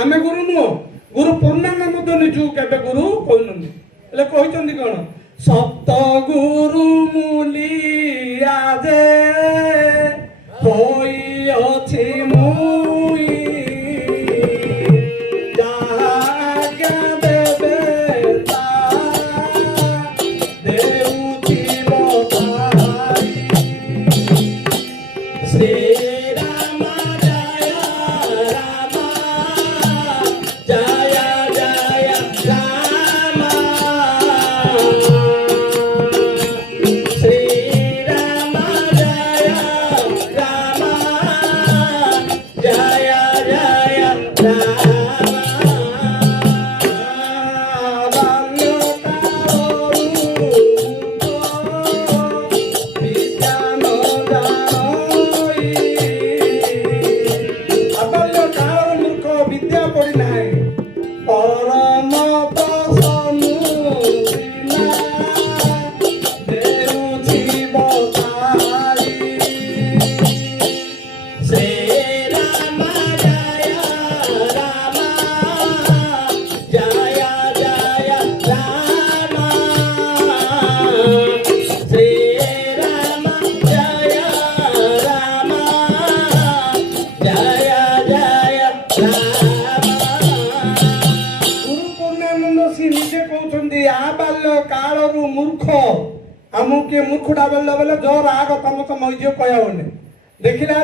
आमे गुरु नुह गुरु पूर्णांग मध्य निजु केबे गुरु कहउननि એટલે કહીଛନ୍ତି કોણ સપ્ત ગુરુ મૂલિયા જે કોઈ ଅଛି મુઈ જાગ્યા દેવે તા દેઉથી બતાઈ શ્રી રામ જય રામ જય જય રામ શ્રી રામ જય રામ જય જય રામ विद्या पड़ी ना परम प्रसन्नु देउछि बताई श्री राम जय राम जय जय राम श्री राम जय राम जय जय राम निजे कहते आ बाल्य कालू मूर्ख आमको किए मूर्खटा बोल जो राग तम तो मईज कहने देखिला